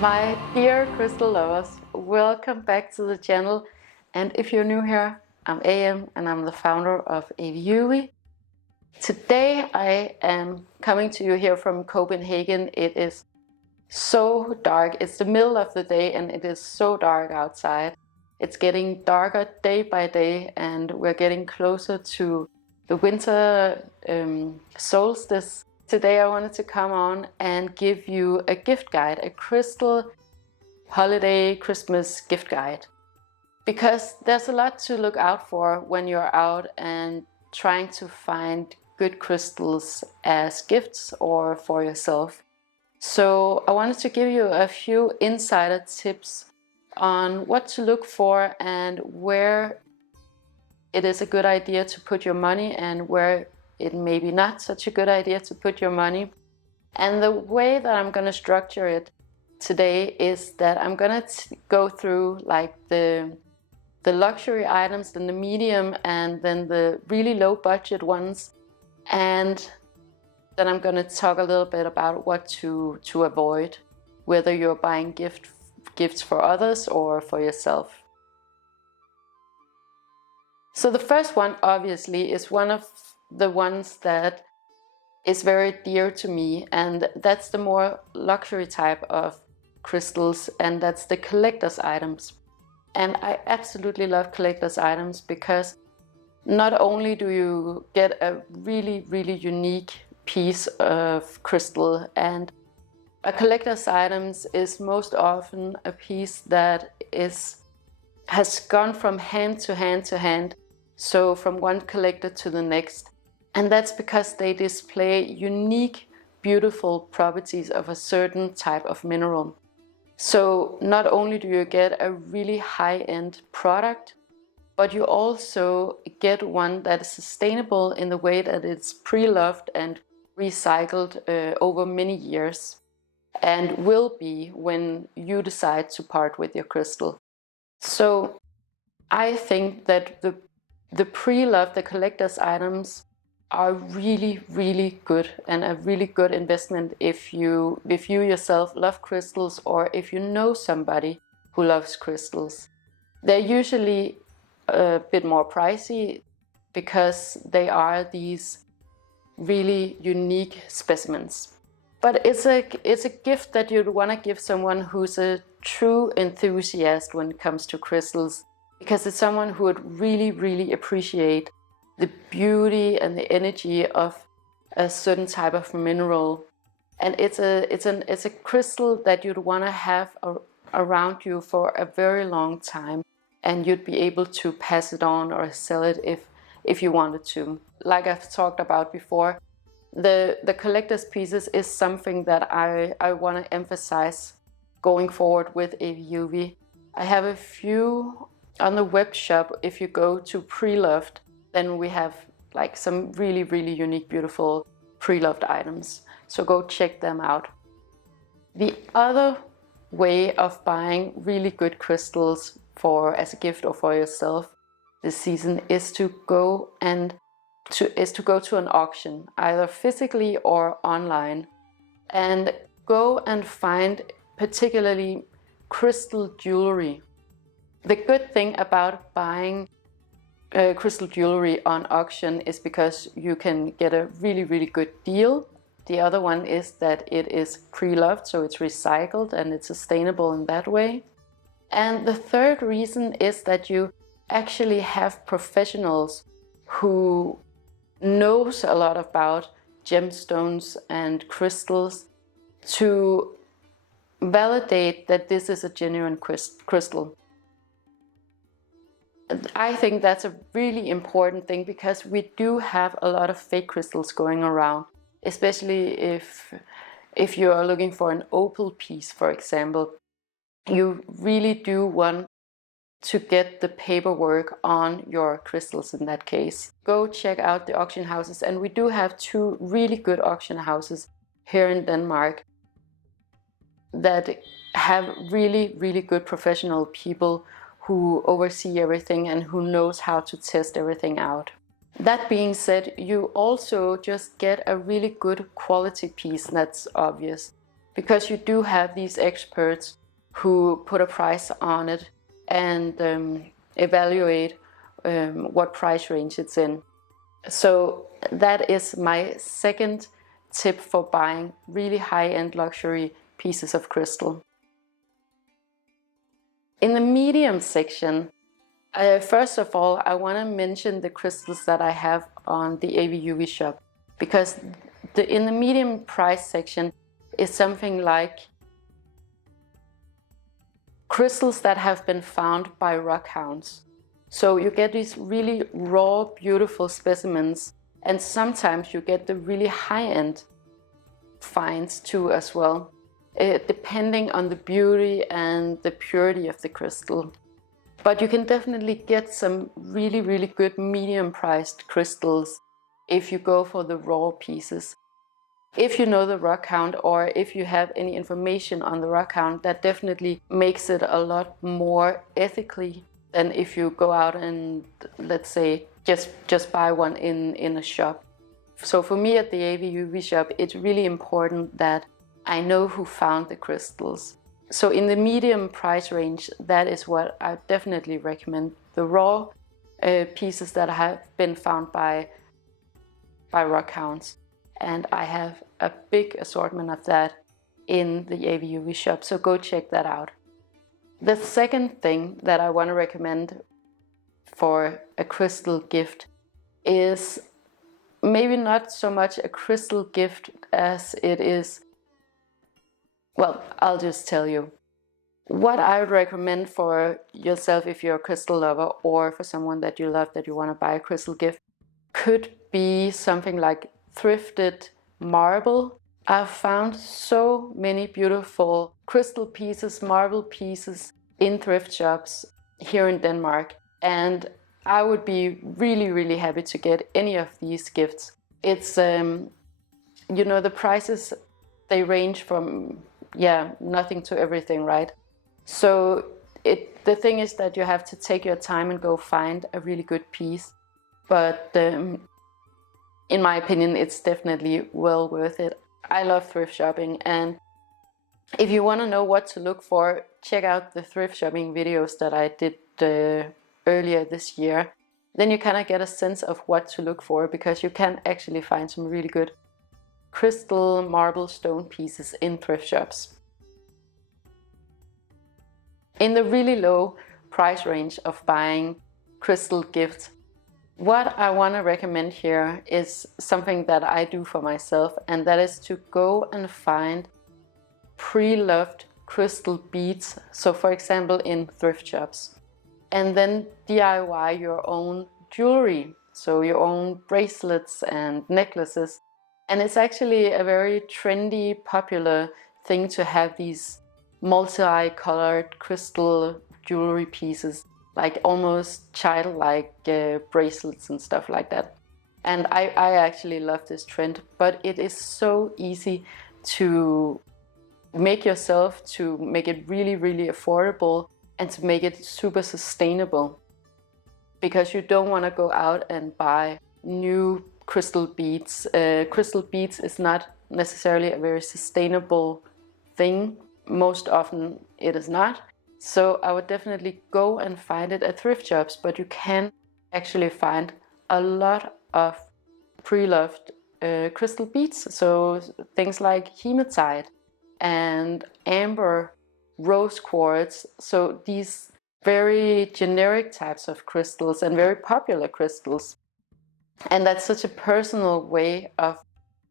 My dear crystal lovers, welcome back to the channel. And if you're new here, I'm AM and I'm the founder of AVIUVI. Today I am coming to you here from Copenhagen. It is so dark. It's the middle of the day and it is so dark outside. It's getting darker day by day and we're getting closer to the winter solstice. Today I wanted to come on and give you a gift guide, a crystal holiday Christmas gift guide. Because there's a lot to look out for when you're out and trying to find good crystals as gifts or for yourself. So I wanted to give you a few insider tips on what to look for and where it is a good idea to put your money and where it may be not such a good idea to put your money. And the way that I'm going to structure it today is that I'm going to go through like the luxury items, then the medium, and then the really low budget ones. And then I'm going to talk a little bit about what to avoid, whether you're buying gifts for others or for yourself. So the first one obviously is one of the ones that is very dear to me, and that's the more luxury type of crystals, and that's the collector's items. And I absolutely love collector's items because not only do you get a really, really unique piece of crystal, and a collector's items is most often a piece that has gone from hand to hand to hand, so from one collector to the next. And that's because they display unique, beautiful properties of a certain type of mineral. So not only do you get a really high-end product, but you also get one that is sustainable in the way that it's pre-loved and recycled over many years, and will be when you decide to part with your crystal. So I think that the pre-loved, the collector's items, are really, really good and a really good investment if you yourself love crystals or if you know somebody who loves crystals. They're usually a bit more pricey because they are these really unique specimens. But it's a gift that you'd want to give someone who's a true enthusiast when it comes to crystals, because it's someone who would really, really appreciate the beauty and the energy of a certain type of mineral. And it's a crystal that you'd want to have around you for a very long time, and you'd be able to pass it on or sell it if you wanted to. Like I've talked about before, the collector's pieces is something that I want to emphasize going forward with AVIUVI. I have a few on the web shop. If you go to pre-loved, then we have like some really, really unique, beautiful pre-loved items. So go check them out. The other way of buying really good crystals as a gift or for yourself this season is to go to an auction, either physically or online, and go and find particularly crystal jewelry. The good thing about buying crystal jewelry on auction is because you can get a really, really good deal. The other one is that it is pre-loved, so it's recycled and it's sustainable in that way. And the third reason is that you actually have professionals who knows a lot about gemstones and crystals to validate that this is a genuine crystal. I think that's a really important thing, because we do have a lot of fake crystals going around, especially if you are looking for an opal piece, for example. You really do want to get the paperwork on your crystals in that case. Go check out the auction houses, and we do have 2 really good auction houses here in Denmark that have really, really good professional people who oversee everything and who knows how to test everything out. That being said, you also just get a really good quality piece, that's obvious. because you do have these experts who put a price on it and evaluate what price range it's in. So that is my second tip for buying really high-end luxury pieces of crystal. In the medium section, first of all, I want to mention the crystals that I have on the AVIUVI shop, because in the medium price section is something like crystals that have been found by rockhounds. So you get these really raw, beautiful specimens, and sometimes you get the really high-end finds too as well, depending on the beauty and the purity of the crystal. But you can definitely get some really, really good medium-priced crystals if you go for the raw pieces. If you know the rockhound, or if you have any information on the rockhound, that definitely makes it a lot more ethically than if you go out and, let's say, just buy one in a shop. So for me at the AVIUVI shop, it's really important that I know who found the crystals. So in the medium price range, that is what I definitely recommend. The raw pieces that have been found by rockhounds. And I have a big assortment of that in the AVIUVI shop, so go check that out. The second thing that I want to recommend for a crystal gift is maybe not so much a crystal gift as it is, well, I'll just tell you. What I would recommend for yourself if you're a crystal lover, or for someone that you love that you want to buy a crystal gift, could be something like thrifted marble. I've found so many beautiful crystal pieces, marble pieces in thrift shops here in Denmark, and I would be really, really happy to get any of these gifts. It's, you know, the prices, they range from, nothing to everything, right? So the thing is that you have to take your time and go find a really good piece. But in my opinion, it's definitely well worth it. I love thrift shopping, and if you want to know what to look for, check out the thrift shopping videos that I did earlier this year. Then you kind of get a sense of what to look for, because you can actually find some really good crystal, marble, stone pieces in thrift shops. In the really low price range of buying crystal gifts, what I want to recommend here is something that I do for myself, and that is to go and find pre-loved crystal beads. So for example, in thrift shops, and then DIY your own jewelry, so your own bracelets and necklaces. And it's actually a very trendy, popular thing to have these multi-colored crystal jewelry pieces, like almost childlike bracelets and stuff like that. And I actually love this trend, but it is so easy to make yourself, to make it really, really affordable, and to make it super sustainable, because you don't want to go out and buy new crystal beads. Crystal beads is not necessarily a very sustainable thing. Most often it is not. So I would definitely go and find it at thrift shops, but you can actually find a lot of pre-loved crystal beads. So things like hematite and amber, rose quartz. So these very generic types of crystals and very popular crystals. And that's such a personal way of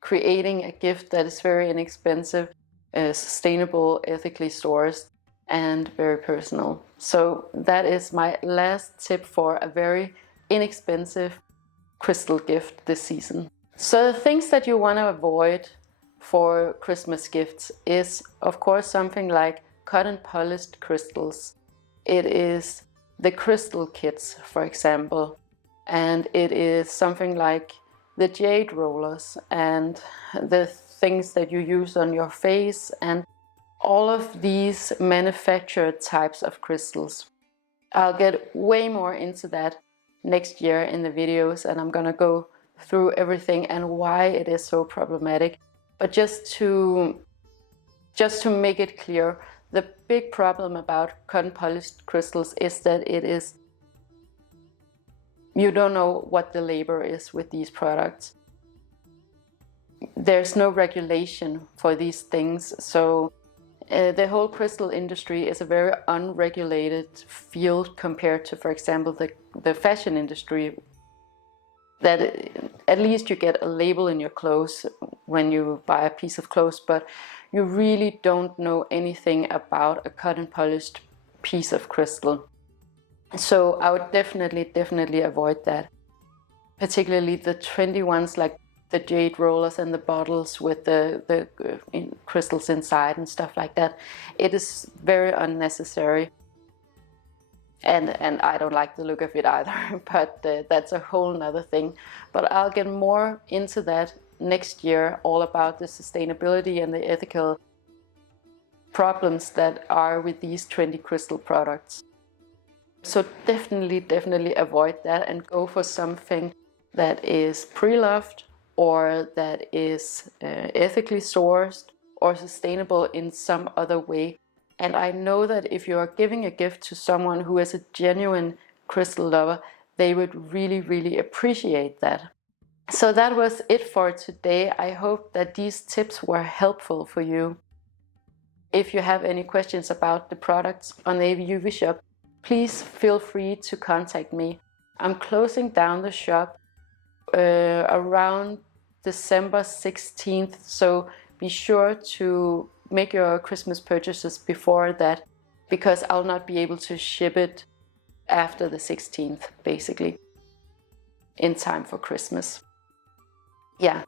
creating a gift that is very inexpensive, sustainable, ethically sourced, and very personal. So that is my last tip for a very inexpensive crystal gift this season. So the things that you want to avoid for Christmas gifts is, of course, something like cut and polished crystals. It is the crystal kits, for example, and it is something like the jade rollers and the things that you use on your face, and all of these manufactured types of crystals. I'll get way more into that next year in the videos, and I'm gonna go through everything and why it is so problematic. But just to Just to make it clear, the big problem about cotton polished crystals is that you don't know what the labor is with these products. There's no regulation for these things, so the whole crystal industry is a very unregulated field compared to, for example, the fashion industry, that at least you get a label in your clothes when you buy a piece of clothes, but you really don't know anything about a cotton polished piece of crystal. So I would definitely avoid that. Particularly the trendy ones like the jade rollers and the bottles with the crystals inside and stuff like that. It is very unnecessary. And I don't like the look of it either, but that's a whole nother thing. But I'll get more into that next year, all about the sustainability and the ethical problems that are with these trendy crystal products. So definitely avoid that and go for something that is pre-loved or that is ethically sourced or sustainable in some other way. And I know that if you are giving a gift to someone who is a genuine crystal lover, they would really appreciate that. So that was it for today. I hope that these tips were helpful for you. If you have any questions about the products on the AVIUVI shop, please feel free to contact me. I'm closing down the shop around December 16th, so be sure to make your Christmas purchases before that, because I'll not be able to ship it after the 16th, basically, in time for Christmas. Yeah,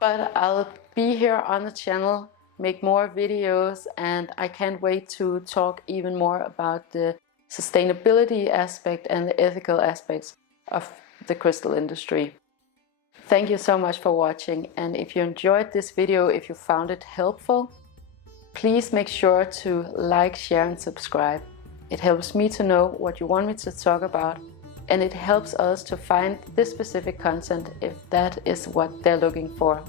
but I'll be here on the channel, make more videos, and I can't wait to talk even more about the sustainability aspect and the ethical aspects of the crystal industry. Thank you so much for watching, and if you enjoyed this video, if you found it helpful, please make sure to like, share and subscribe. It helps me to know what you want me to talk about, and it helps us to find this specific content if that is what they're looking for.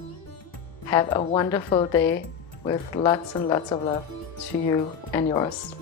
Have a wonderful day with lots and lots of love to you and yours.